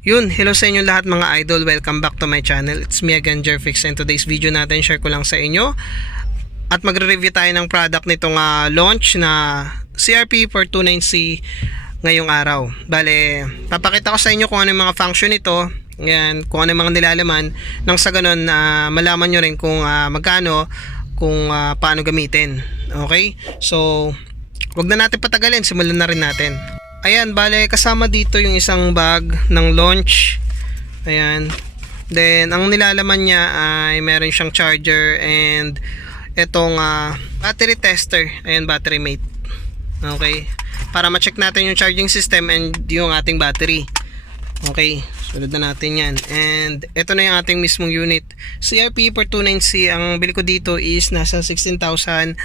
Yun, hello sa inyo lahat mga idol. Welcome back to my channel. It's me again, Jerfix. And today's video natin, share ko lang sa inyo. At magre-review tayo ng product nitong launch na CRP429C ngayong araw. Bale, papakita ko sa inyo kung ano yung mga function nito. Yan, kung ano yung mga nilalaman. Nang sa ganun, malaman nyo rin kung magkano, kung paano gamitin. Okay? So, wag na natin patagalin. Simulan na rin natin. Ayan, bale kasama dito yung isang bag ng launch. Ayan. Then ang nilalaman niya ay meron siyang charger and etong battery tester. Ayan, battery mate. Okay. Para ma-check natin yung charging system and yung ating battery. Okay. Sunod na natin yan. And ito na yung ating mismong unit. CRP429C. Ang bili ko dito is nasa 16,000.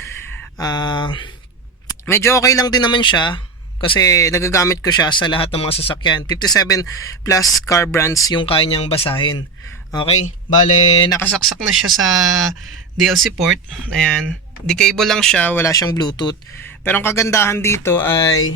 Medyo okay lang din naman siya. Kasi nagagamit ko siya sa lahat ng mga sasakyan. 57 plus car brands yung kaya niyang basahin. Okay? Bale, nakasaksak na siya sa DLC port. Ayan. Decable lang siya, wala siyang Bluetooth. Pero ang kagandahan dito ay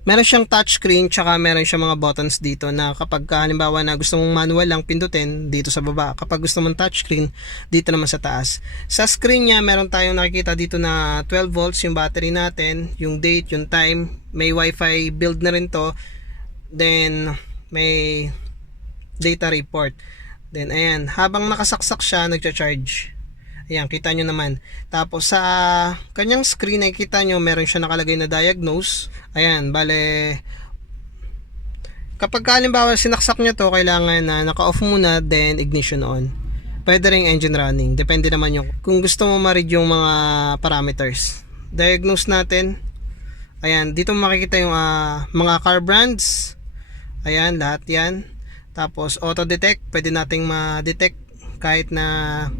meron siyang touchscreen tsaka meron siyang mga buttons dito na kapag halimbawa na gusto mong manual lang pindutin dito sa baba. Kapag gusto mong touchscreen dito naman sa taas. Sa screen niya meron tayong nakikita dito na 12 volts yung battery natin, yung date, yung time, may wifi build na rin to. Then may data report. Then ayan, habang nakasaksak siya nagcha-charge. Ayan, kita nyo naman. Tapos sa kanyang screen ay kita nyo meron siya nakalagay na diagnose. Ayan, bale kapag halimbawa sinaksak nyo to, kailangan na naka-off muna, then ignition on. Pwede ring engine running. Depende naman yung kung gusto mo ma-read yung mga parameters. Diagnose natin. Ayan, dito makikita yung mga car brands. Ayan, lahat yan. Tapos auto detect, pwede nating ma-detect kahit na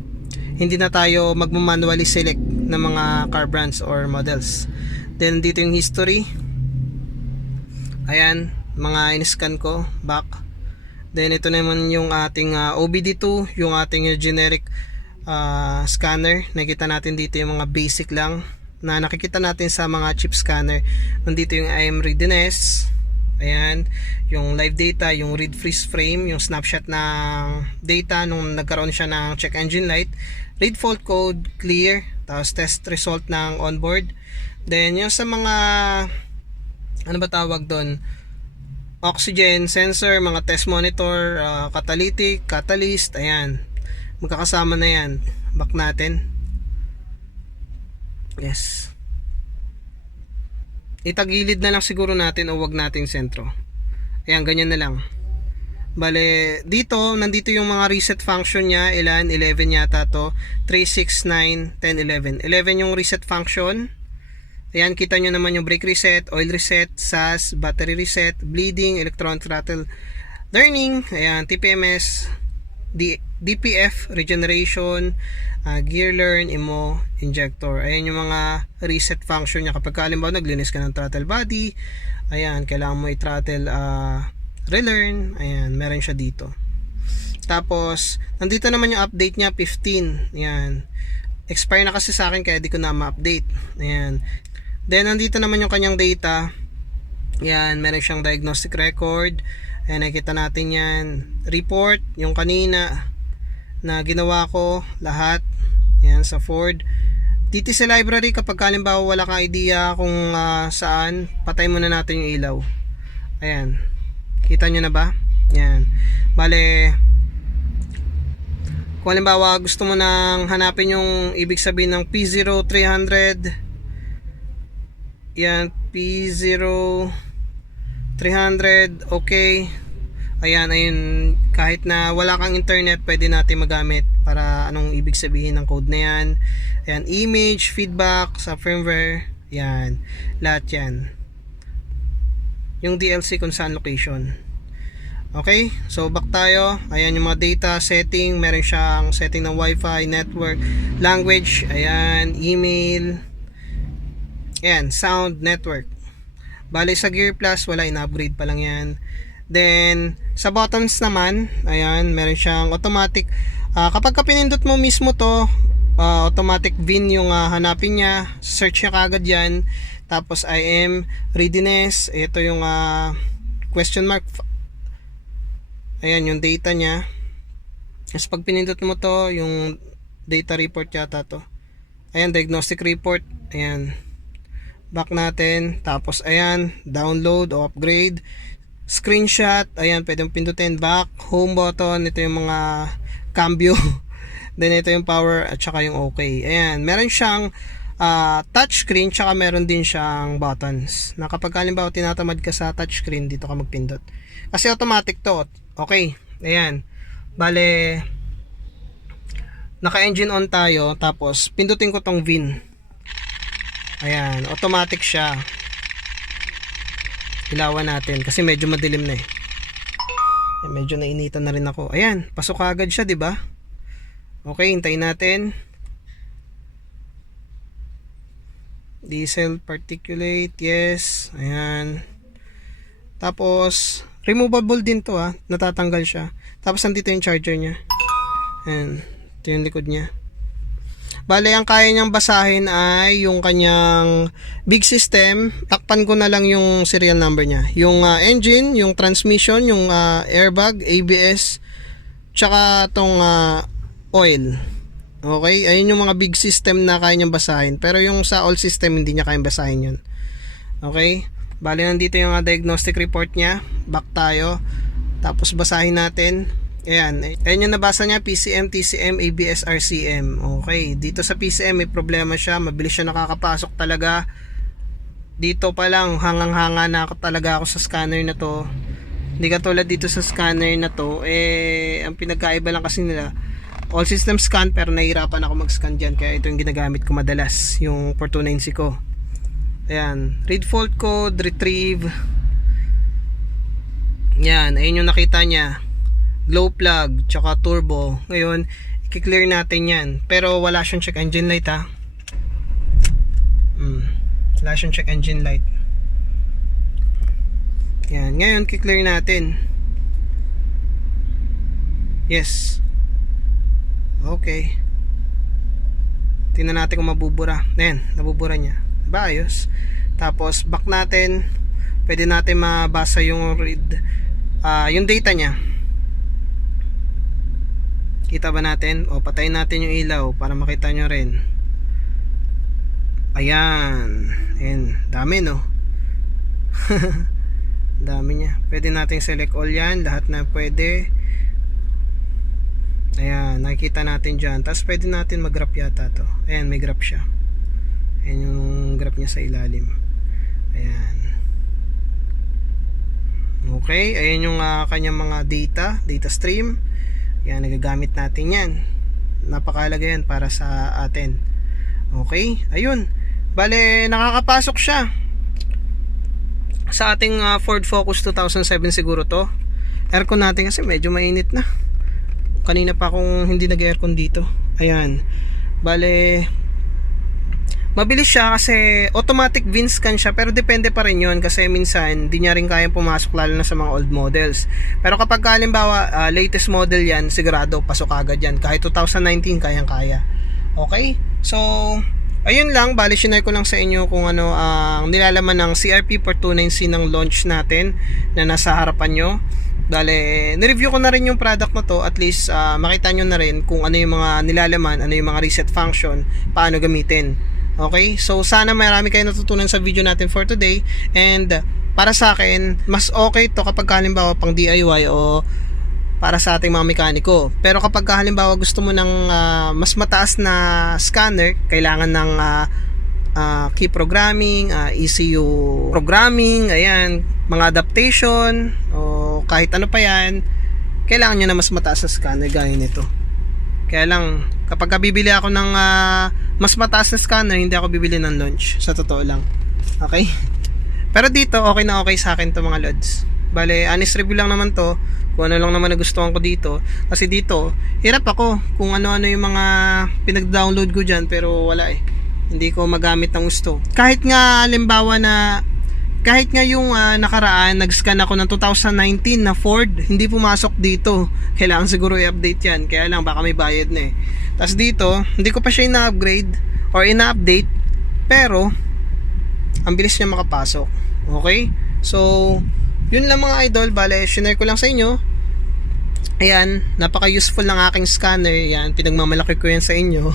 hindi na tayo magmamanually select ng mga car brands or models. Then dito yung history. Ayan, mga in-scan ko back. Then ito naman yung ating OBD2, yung ating generic scanner. Nakita natin dito yung mga basic lang na nakikita natin sa mga chip scanner. Nandito yung IM readiness. Ayan, yung live data, yung read freeze frame, yung snapshot ng data nung nagkaroon siya ng check engine light, read fault code, clear, tapos test result ng onboard. Then yung sa mga ano ba tawag doon, oxygen sensor, mga test monitor, catalytic, catalyst, ayan, magkakasama na yan. Back natin. Yes, itagilid na lang siguro natin o wag nating sentro. Ayan, ganyan na lang. Bale, dito, nandito yung mga reset function niya. Ilan? 11 yata to. 3, 6, 9, 10, 11. 11 yung reset function. Ayan, kita nyo naman yung brake reset, oil reset, SAS, battery reset, bleeding, electronic throttle learning, ayan, TPMS, DPF, regeneration, gear learn, IMO, injector. Ayan yung mga reset function niya. Kapag halimbawa naglinis ka ng throttle body, ayan, kailangan mo i-throttle relearn, ayan, meron siya dito. Tapos nandito naman yung update niya, 15. Ayan, expire na kasi sa akin kaya di ko na ma-update. Ayan, then nandito naman yung kanyang data. Ayan, meron siyang diagnostic record. Ayan, nakita natin yan. Report, yung kanina na ginawa ko, lahat. Ayan, sa Ford. DTC library, kapag halimbawa wala kang idea kung saan, patay muna natin yung ilaw. Ayan, kita nyo na ba? Ayan, bale kung halimbawa gusto mo nang hanapin yung ibig sabihin ng P0300, yan, P0300, okay. Ayan, ayun, kahit na wala kang internet, pwede natin magamit para anong ibig sabihin ng code na yan. Ayan, image, feedback sa firmware, yan, lahat yan. Yung DLC kung saan location. Okay, so back tayo. Ayan yung mga data setting, meron siyang setting ng wifi, network, language, ayan, email, ayan, sound, network. Bale sa Gear Plus, wala, in-upgrade pa lang yan. Then sa buttons naman, ayan, meron siyang automatic, kapag ka pinindot mo mismo to, automatic VIN yung hanapin niya, search niya kagad yan. Tapos IM readiness, ito yung question mark Ayan yung data niya. Tapos pag pinindot mo to, yung data report yata to. Ayan, diagnostic report. Ayan. Back natin. Tapos ayan, download o upgrade. Screenshot. Ayan, pwedeng pindutin. Back, home button. Ito yung mga cambio. Then ito yung power at saka yung okay. Ayan, meron siyang touchscreen, tsaka meron din siyang buttons. Na kapag halimbawa tinatamad ka sa touchscreen, dito ka magpindot. Kasi automatic to. Okay. Ayan. Bale, naka-engine on tayo, tapos pindutin ko tong VIN. Ayan, automatic siya. Ilawan natin kasi medyo madilim na eh. Ayan, medyo nainitan na rin ako. Ayan, pasok agad siya, 'di ba? Okay, hintayin natin. Diesel particulate, yes. Ayan. Tapos removable din to natatanggal siya. Tapos nandito yung charger niya. Ayan. Ito yung likod niya. Bale, ang kaya niyang basahin ay yung kanyang big system. Takpan ko na lang yung serial number niya. Yung engine, yung transmission, yung airbag, ABS, tsaka tong oil. Okay? Ayun yung mga big system na kaya niyang basahin. Pero yung sa all system, hindi niya kayang basahin yun. Okay? Bale, nandito yung diagnostic report niya. Back tayo. Tapos basahin natin. Ayan, ayan yung nabasa niya, PCM, TCM, ABS, RCM. Okay, dito sa PCM may problema siya, mabilis siya nakakapasok talaga. Dito pa lang, hangang-hanga na ako talaga ako sa scanner na to. Hindi katulad dito sa scanner na to, ang pinagkaiba lang kasi nila, all system scan, pero nahihirapan ako mag-scan dyan, kaya ito yung ginagamit ko madalas, yung 4290 ko. Ayan, read fault code, retrieve. Yan, ayun yung nakita niya. Glow plug, tsaka turbo. Ngayon, i-clear natin yan. Pero wala siyang check engine light Wala siyang check engine light. Yan, ngayon i-clear natin. Yes. Okay. Tingnan natin kung mabubura. Ayan, nabubura niya. Diba, ayos? Tapos, back natin. Pwede natin mabasa yung read, yung data niya. Kita ba natin? O, patayin natin yung ilaw para makita nyo rin. Ayan. Ayan. Dami, no? Dami niya. Pwede natin select all yan. Lahat na pwede. Ayan. Nakikita natin dyan. Tapos pwede natin mag-graph yata to. Ayan, may graph siya. Ayan yung graph niya sa ilalim. Ayan. Okay. Ayan yung kanyang mga data stream. Yan, nagagamit natin yan. Napakahalaga yan para sa atin. Okay, ayun. Bale, nakakapasok siya sa ating Ford Focus 2007 siguro to. Aircon natin kasi medyo mainit na. Kanina pa akong hindi nag-aircon dito. Ayan. Bale, mabilis siya kasi automatic VIN scan siya, pero depende pa rin yun kasi minsan di niya rin kayang pumasok, lalo na sa mga old models. Pero kapag halimbawa latest model yan, sigurado pasok agad yan. Kahit 2019 kayang-kaya. Okay? So, ayun lang, bali shinare ko lang sa inyo kung ano ang nilalaman ng CRP 4290 ng launch natin na nasa harapan nyo. Dale, nireview ko na rin yung product na to, at least makita nyo na rin kung ano yung mga nilalaman, ano yung mga reset function, paano gamitin. Okay, so sana marami kayong natutunan sa video natin for today. And para sa akin, mas okay to kapag halimbawa pang DIY o para sa ating mga mekaniko. Pero kapag halimbawa gusto mo ng mas mataas na scanner, kailangan ng key programming, ECU programming, ayan, mga adaptation o kahit ano pa yan, kailangan nyo na mas mataas na scanner gaya nito. Kaya lang, kapag bibili ako ng mas mataas na scanner, hindi ako bibili ng launch. Sa totoo lang. Okay? Pero dito, okay na okay sa akin to mga lods. Bale, honest review lang naman to. Kung ano lang naman nagustuhan ko dito. Kasi dito, hirap ako kung ano-ano yung mga pinag-download ko dyan. Pero wala eh. Hindi ko magamit ng gusto. Kahit nga, halimbawa na kahit nga yung nakaraan, nag-scan ako ng 2019 na Ford, hindi pumasok dito. Kailangan siguro i-update yan. Kaya lang, baka may bayad na eh. Tapos dito, hindi ko pa siya ina-upgrade or ina-update. Pero, ang bilis niya makapasok. Okay? So, yun lang mga idol. Bale, share ko lang sa inyo. Ayan, napaka-useful ng aking scanner. Yan, pinagmamalaki ko yan sa inyo.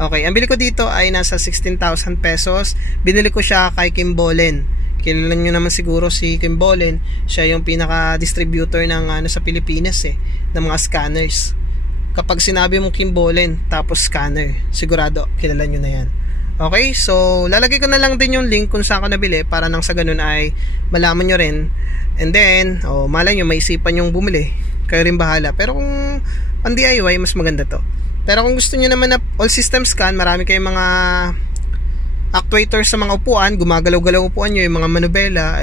Okay, ang bili ko dito ay nasa 16,000 pesos. Binili ko siya kay Kimbolen. Kilala nyo naman siguro si Kimbolen. Siya yung pinaka-distributor ng sa Pilipinas ng mga scanners. Kapag sinabi mong Kimbolen tapos scanner, sigurado kilala nyo na yan. Okay, so lalagay ko na lang din yung link kung saan ko nabili para nang sa ganun ay malaman nyo rin. And then, malay nyo, maisipan yung bumili. Kayo rin bahala. Pero kung pang DIY, mas maganda to. Pero kung gusto nyo naman na all system scan, marami kayong mga actuators sa mga upuan, gumagalaw-galaw upuan nyo, yung mga manubela,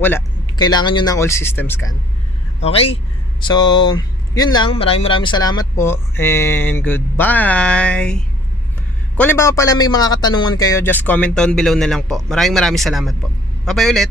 wala. Kailangan nyo ng all system scan. Okay? So, yun lang. Maraming salamat po. And goodbye! Kung halimbawa pala may mga katanungan kayo, just comment down below na lang po. Maraming salamat po. Bye-bye ulit!